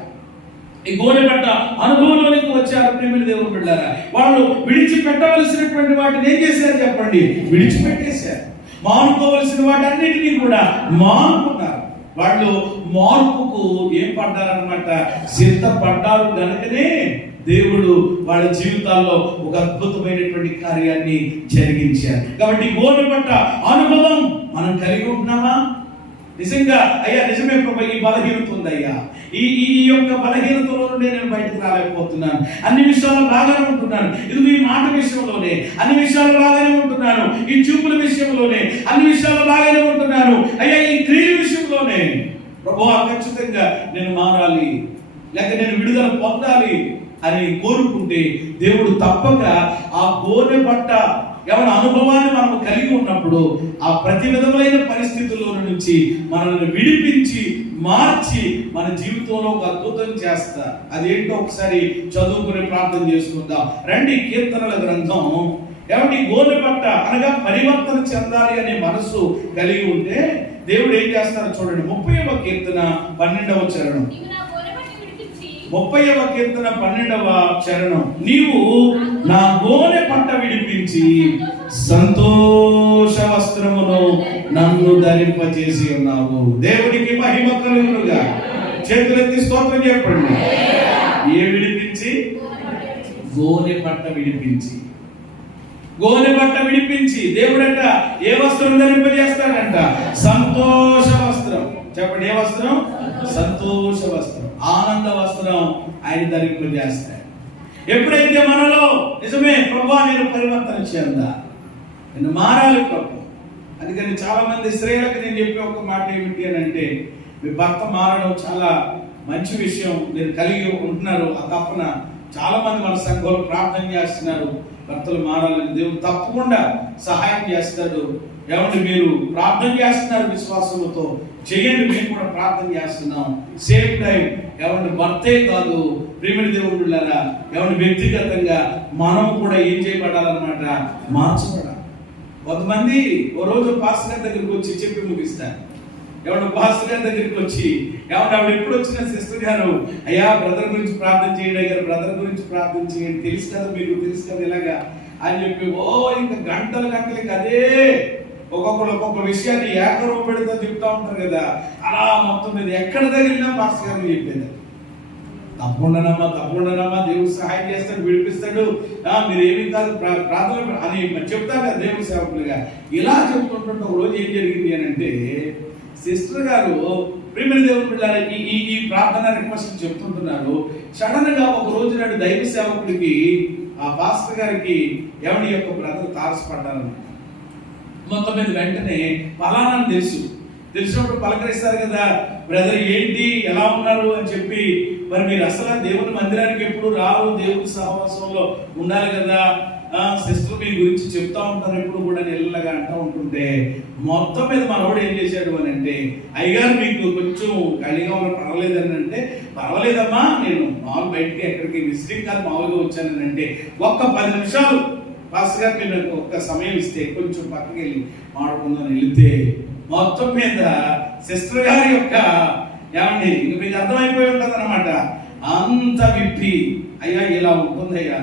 ఈ గోనెపట్ట అనుభవంలోనికి వచ్చారు ప్రేమిల దేవుని బిడ్డలారా. వాళ్ళు విడిచిపెట్టవలసినటువంటి వాటిని ఏం చేశారు చెప్పండి? విడిచిపెట్టేశారు. మానుకోవలసిన వాటన్నిటినీ కూడా మానుకున్నారు. వాళ్ళు మార్పుకు ఏం పడ్డారన్నమాట? సిద్ధపడ్డారు. గనుకనే దేవుడు వాళ్ళ జీవితాల్లో ఒక అద్భుతమైనటువంటి కార్యాన్ని జరిగించారు. కాబట్టి గోనెపట్ట అనుభవం మనం కలిగి ఉంటున్నామా? నిజంగా అయ్యా నిజమే ప్రభు, ఈ బలహీనత ఉందయ్యా, ఈ యొక్క బలహీనతలో నుండి నేను బయటకు రాలేకపోతున్నాను, అన్ని విషయాలు బాగానే ఉంటున్నాను, ఇది మీ మాట విషయంలోనే అన్ని విషయాలు బాగానే ఉంటున్నాను, ఈ చూపుల విషయంలోనే అన్ని విషయాలు బాగానే ఉంటున్నాను, అయ్యా ఈ క్రియ విషయంలోనే ప్రభువా ఖచ్చితంగా నేను మారాలి, లేక నేను విడుదల పొందాలి అని కోరుకుంటే దేవుడు తప్పక ఆ గోనె పట్ట ఏమైనా అనుభవాన్ని మనం కలిగి ఉన్నప్పుడు ఆ ప్రతి విధమైన పరిస్థితుల్లో నుంచి మనల్ని విడిపించి మార్చి మన జీవితంలో ఒక అద్భుతం చేస్తా. అదేంటో ఒకసారి చదువుకుని ప్రార్థన చేసుకుందాం రండి. కీర్తనల గ్రంథం ఏమంటే గోనె పట్ట అనగా పరివర్తన చెందాలి అనే మనసు కలిగి ఉంటే దేవుడు ఏం చేస్తారో చూడండి. 30వ కీర్తన 12వ చరణం. 30వ కీర్తన 12వ చరణం. నీవు నా గోనె పట్ట విడిపించి సంతోష వస్త్రమును నన్ను ధరింపజేసి ఉన్నావు. దేవునికి మహిమ కలుగునుగా. చేతులెత్తి స్తోత్రం చెప్పండి. ఏ విడిపించి? గోనె పట్ట విడిపించి. గోనె పట్ట విడిపించి దేవుడట ఏ వస్త్రం ధరింపజేస్తాడంట? సంతోష వస్త్రం. చెప్పండి, ఏ వస్త్రం? సంతోష వస్త్రం, ఆనంద వస్త్రం ఆయన ధరింపజేస్తాడు. ఎప్పుడైతే మనలో నిజమే ప్రభువా నేను పరివర్తన చెందా, నేను మారాలి ప్రభు. అందుకని చాలా మంది స్త్రీలకు నేను చెప్పే ఒక మాట ఏమిటి అని అంటే, మీ భర్త మారడం చాలా మంచి విషయం, మీరు కలిగి ఉంటున్నారు ఆ తప్పన. చాలా మంది మన సంఘంలో ప్రార్థన చేస్తున్నారు భర్తలు మారాలని. దేవుడు తప్పకుండా సహాయం చేస్తాడు. ఏమంటే మీరు ప్రార్థన చేస్తున్నారు విశ్వాసంతో చేయండి, మేము కూడా ప్రార్థన చేస్తున్నాం. సేమ్ టైం ఏమంటే భర్తే కాదు ప్రేమిడి దేవుడు బిడ్డలారా, ఏమంటే వ్యక్తిగతంగా మనం కూడా ఏం చేయబడాలన్నమాట? మార్చబడాలి. కొంతమంది ఓ రోజు పాస్టర్ గారి దగ్గరికి వచ్చి చెప్పి ముగిస్తారు. ఎవడు పాస్టర్ గారి దగ్గరికి వచ్చి ఏమంటే ఆవిడ ఎప్పుడు వచ్చిన సిస్టర్ గారు, అయ్యా బ్రదర్ గురించి ప్రార్థన చేయండి, అయ్యారు బ్రదర్ గురించి ప్రార్థన చేయండి, తెలుసు కదా మీకు, తెలుసు కదా ఇలాగా అని చెప్పి ఇంకా గంటలు ఇంకా అదే ఒక్కొక్క విషయాన్ని ఏకరూప పెడితే చెప్తా ఉంటారు కదా. అలా మొత్తం మీద ఎక్కడ తగిలినా పాస్టర్ గారిని చెప్పేది. తప్పకుండానమ్మా దేవుడు సహాయం చేస్తాడు, విడిపిస్తాడు, మీరు ఏమీ కాదు ప్రార్థన అని చెప్తారు కదా దేవుడి సేవకులుగా. ఇలా చెప్తుంటుంటే ఒక రోజు ఏం జరిగింది అని అంటే, సిస్టర్ గారు ప్రేమిడి దేవుడి బిడ్డలకి ఈ ప్రార్థన రిక్వెస్ట్ చెప్తుంటున్నారు. సడన్ గా ఒక రోజు నాడు దైవ సేవకుడికి ఆ పాస్టర్ గారికి ఎవరి యొక్క బ్రదర్ తారసపడ్డారన్నమాట. మొత్తం మీద వెంటనే పలానా తెలిసినప్పుడు పలకరిస్తారు కదా, బ్రదర్ ఏంటి ఎలా ఉన్నారు అని చెప్పి. మరి మీరు అసలు దేవుని మందిరానికి ఎప్పుడు రారు, దేవుని సహవాసంలో ఉండాలి కదా, సిస్టర్ మీ గురించి చెప్తా ఉంటారు ఎప్పుడు కూడా నెల్లగా అంటూ ఉంటుంటే, మొత్తం మీద మనోడు ఏం చేశాడు అని అంటే, అయ్యగారు మీకు కొంచెం ఖాళీగా ఉన్న పర్వాలేదని అంటే, పర్వాలేదమ్మా నేను మామూలు బయటికి ఎక్కడికి విజిటింగ్ కాదు మామూలుగా వచ్చానని అంటే, ఒక్క 10 నిమిషాలు పాస్టర్ గారు మీరు ఒక్క సమయం ఇస్తే కొంచెం పక్కకి వెళ్ళి మాట్లాడుకుందని వెళితే, మొత్తం మీద సిస్టర్ గారి యొక్క ఏమండి ఇంక మీకు అర్థమైపోయి ఉంటుంది అనమాట. అంత విప్పి అయ్యా ఇలా ఉంటుందయ్యా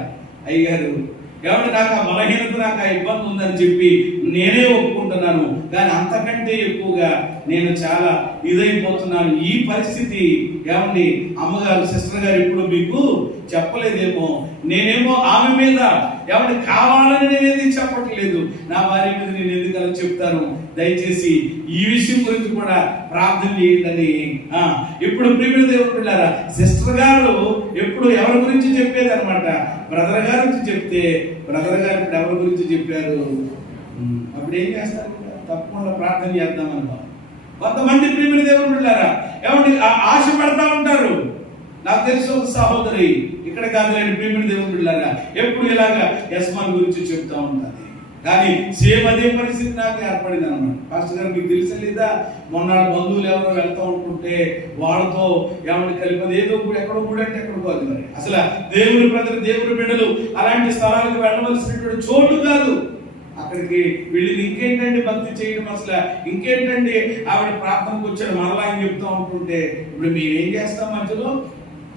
అయ్యారు, ఏమంటే నాకు ఆ బలహీనత, నాకు ఆ ఇబ్బంది ఉందని చెప్పి నేనే ఒప్పుకుంటున్నాను, కానీ అంతకంటే ఎక్కువగా నేను చాలా ఇదైపోతున్నాను. ఈ పరిస్థితి ఏమండి అమ్మగారు సిస్టర్ గారు ఇప్పుడు మీకు చెప్పలేదేమో, నేనేమో ఆమె మీద ఏమంటే కావాలని నేనేది చెప్పట్లేదు, నా భార్య మీద నేను ఎందుకు అలా చెప్తాను, దయచేసి ఈ విషయం గురించి కూడా ప్రార్థన చేయండి. ఇప్పుడు ప్రియమైన దేవుడు బిడ్డలారా, సిస్టర్ గారు ఎప్పుడు ఎవరి గురించి చెప్పేది అనమాట? బ్రదర్ గారి గురించి చెప్తే, బ్రదర్ గారు ఇప్పుడు ఎవరి గురించి చెప్పారు? అప్పుడు ఏం చేస్తారు? తప్పకుండా ప్రార్థన చేద్దామన్నా. కొంతమంది ప్రియమైన దేవుడు బిడ్డలారా ఏమంటే ఆశపడతా ఉంటారు. నాకు తెలిసి ఒక సహోదరి ఇక్కడ కాదులేండి ప్రియమైన దేవుడు బిడ్డలారా ఎప్పుడు ఇలాగా యస్మాన్ గురించి చెప్తా ఉంటుంది. కానీ సేమ్ అదే పరిస్థితి నాకు ఏర్పడింది అనమాట. పాస్టర్ గారు మీకు తెలిసలేదా, మొన్న బంధువులు ఎవరో వెళ్తూ ఉంటుంటే వాళ్ళతో ఏమన్నా కలిపి ఏదో ఎక్కడో కూడా అంటే ఎక్కడికో అది. మరి అసలు దేవుని ప్రజలు, దేవుని బిడ్డలు అలాంటి స్థలాలకు వెళ్ళవలసినటువంటి చోటు కాదు. అక్కడికి వీళ్ళని ఇంకేంటండి భక్తి చేయడం, అసలు ఇంకేంటండి ఆవిడ ప్రార్థనకు వచ్చాడు మరలా అని చెప్తూ ఉంటుంటే, ఇప్పుడు మేము ఏం చేస్తాం మధ్యలో?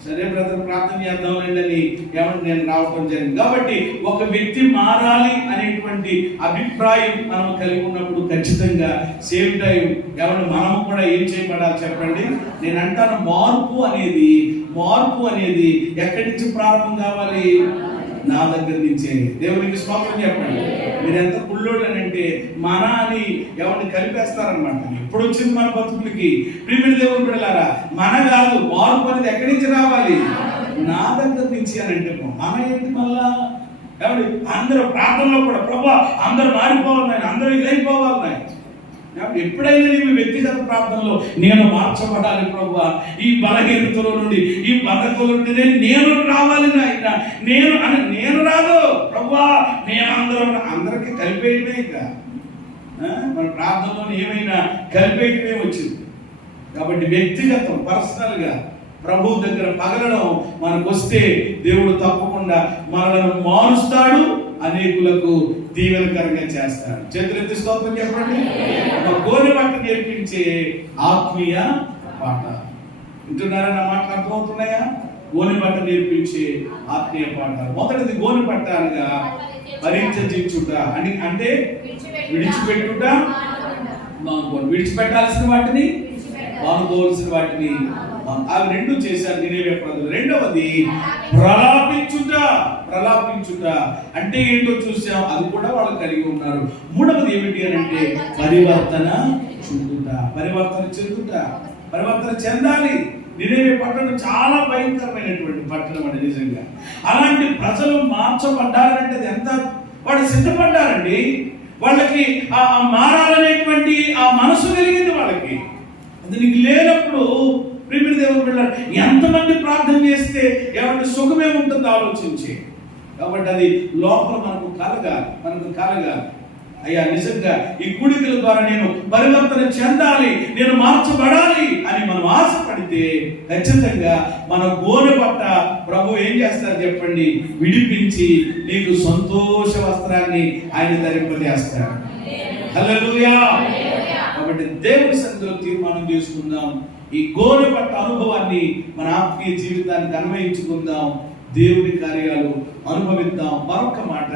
సరే బ్రదర్ ప్రార్థన చేద్దామండి అని ఏమంటే నేను రావడం జరిగింది. కాబట్టి ఒక వ్యక్తి మారాలి అనేటువంటి అభిప్రాయం మనం కలిగి ఉన్నప్పుడు ఖచ్చితంగా సేమ్ టైం ఏమంటే మనం కూడా ఏం చేయబడాలి చెప్పండి? నేను అంటాను మార్పు అనేది ఎక్కడి నుంచి ప్రారంభం కావాలి? నా దగ్గర నుంచే. దేవునికి స్తోత్రం చెప్పండి. మీరు ఎంత కుళ్ళోడు అని అంటే మన అని ఎవరిని కలిపేస్తారనమాట. ఎప్పుడు వచ్చింది మన బతుకులకి? ప్రియమైన దేవుని బిడ్డలారా మన కాదు, మార్పు అనేది ఎక్కడి నుంచి రావాలి? నా దగ్గర నుంచి అని అంటే మన ఏంటి మళ్ళా? కాబట్టి అందరూ ప్రార్థనలో కూడా ప్రభా అందరూ మారిపోవాలి, అందరూ ఇదైపోవాలి. ఎప్పుడైనా నీవు వ్యక్తిగత ప్రార్థనలో నేను మార్చబడాలి ప్రభువా, ఈ బలహీనతల నుండి, ఈ బద్ధకల నుండి నేను రావాలి నాయన, నేను రాదు ప్రభువా, అందరికీ కలిపేయటమే. ఇక మన ప్రార్థనలో ఏమైనా కలిపేయటమే వచ్చింది. కాబట్టి వ్యక్తిగతం, పర్సనల్ గా ప్రభు దగ్గర పగలడం మనకు వస్తే దేవుడు తప్పకుండా మనలను మారుస్తాడు, అనేకులకు దీవెనకరంగా చేస్తాడు. చేతులెత్తి స్తోత్రం చెప్పండి. ఒక గోనె పట్ట నేర్పించే ఆత్మీయ పాట. వింటున్నారా? నా మాటలు అర్థమవుతున్నాయా? గోనె పట్ట నేర్పించే ఆత్మీయ పాఠాలు. మొదటిది గోనె పట్ట అనగా పరిత్యజించుట అంటే విడిచిపెట్టుట, విడిచిపెట్టాల్సిన వాటిని మానుకోవాల్సిన వాటిని అవి రెండు చేశారు నినెవే ప్రజలు. రెండవది ప్రలాపించుట అంటే ఏంటో చూసాం, అది కూడా వాళ్ళు కలిగి ఉన్నారు. మూడవది ఏమిటి అని అంటే పరివర్తన చెందాలి. నినెవే పట్టణం చాలా భయంకరమైనటువంటి పట్టణం అండి. నిజంగా అలాంటి ప్రజలు మార్చబడ్డారంటే ఎంత వాళ్ళు సిద్ధపడ్డారండి. వాళ్ళకి ఆ మారాలనేటువంటి ఆ మనసు కలిగింది వాళ్ళకి. అది నీకు లేనప్పుడు ప్రియమైన దేవుని బిడ్డలారా, ఎంతమంది ప్రార్థన చేస్తే ఎవరి సుఖమే ఉంటుందో ఆలోచించి. కాబట్టి అది లోపల మనకు కలగాలి. అయ్యా నిజంగా ఈ కూడికల ద్వారా నేను పరివర్తన చెందాలి, నేను మార్చబడాలి అని మనం ఆశపడితే ఖచ్చితంగా మన గోనె పట్ట ప్రభు ఏం చేస్తారు చెప్పండి? విడిపించి నీకు సంతోష వస్త్రాన్ని ఆయన ధరింపజేస్తాడు. హల్లెలూయా. కాబట్టి దేవుని సన్నిధిలో తీర్మానం చేసుకుందాం. ఈ గోనె పట్ట అనుభవాన్ని మన ఆత్మీయ జీవితానికి అన్వయించుకుందాం. దేవుని కార్యాలు అనుభవిద్దాం. మరొక మాట,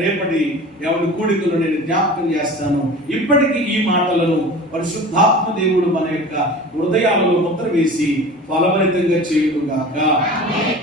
రేపటి కూడికలో నేను జ్ఞాపకం చేస్తాను. ఇప్పటికీ ఈ మాటలను పరిశుద్ధాత్మ దేవుడు మన యొక్క హృదయాలలో ముద్ర వేసి ఫలభరితంగా చేయుగాక.